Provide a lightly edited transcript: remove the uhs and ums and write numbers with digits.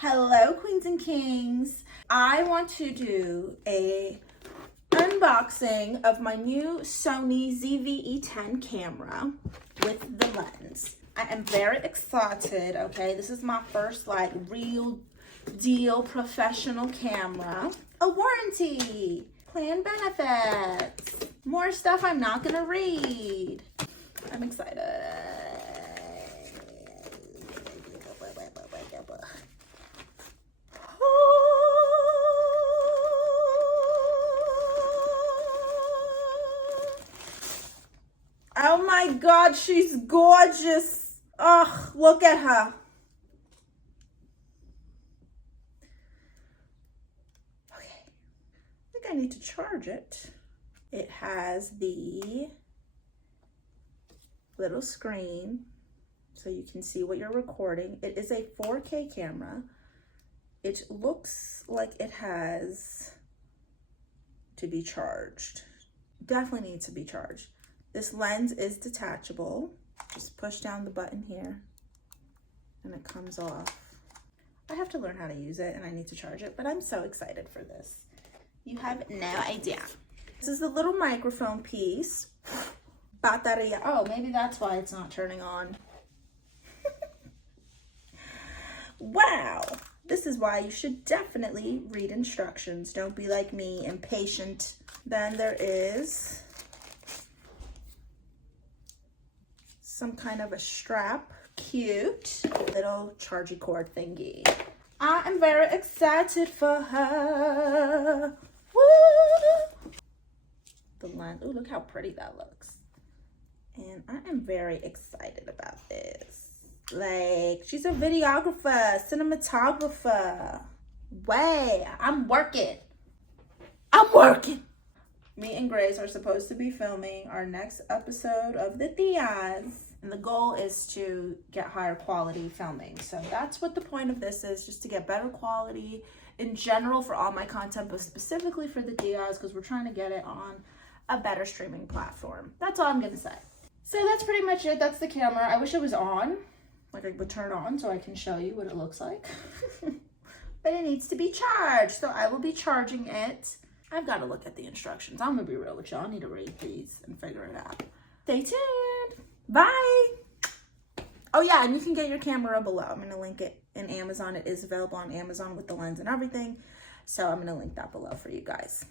Hello, queens and kings. I want to do a unboxing of my new Sony ZV-E10 camera with the lens. I am very excited, okay? This is my first like real deal professional camera. A warranty, plan benefits, more stuff I'm not gonna read. I'm excited. Oh my God, she's gorgeous. Oh, look at her. Okay, I think I need to charge it. It has the little screen so you can see what you're recording. It is a 4K camera. It looks like it has to be charged. Definitely needs to be charged. This lens is detachable. Just push down the button here and it comes off. I have to learn how to use it and I need to charge it, but I'm so excited for this. You have no idea. This is the little microphone piece. Bateria. Oh, maybe that's why it's not turning on. Wow. This is why you should definitely read instructions. Don't be like me, impatient. Then there is some kind of a strap. Cute. Little chargy cord thingy. I am very excited for her. Woo! The lens. Oh, look how pretty that looks. And I am very excited about this. Like, she's a videographer, cinematographer. Way, I'm working. Me and Grace are supposed to be filming our next episode of The Diaz. And the goal is to get higher quality filming. So that's what the point of this is, just to get better quality in general for all my content, but specifically for The Diaz, because we're trying to get it on a better streaming platform. That's all I'm gonna say. So that's pretty much it. That's the camera. I wish it was on. Like I would turn on so I can show you what it looks like. But it needs to be charged, so I will be charging it. I've got to look at the instructions. I'm gonna be real with y'all. I need to read these and figure it out. Stay tuned. Bye. Oh yeah, and you can get your camera below. I'm gonna link it in Amazon. It is available on Amazon with the lens and everything. So I'm gonna link that below for you guys.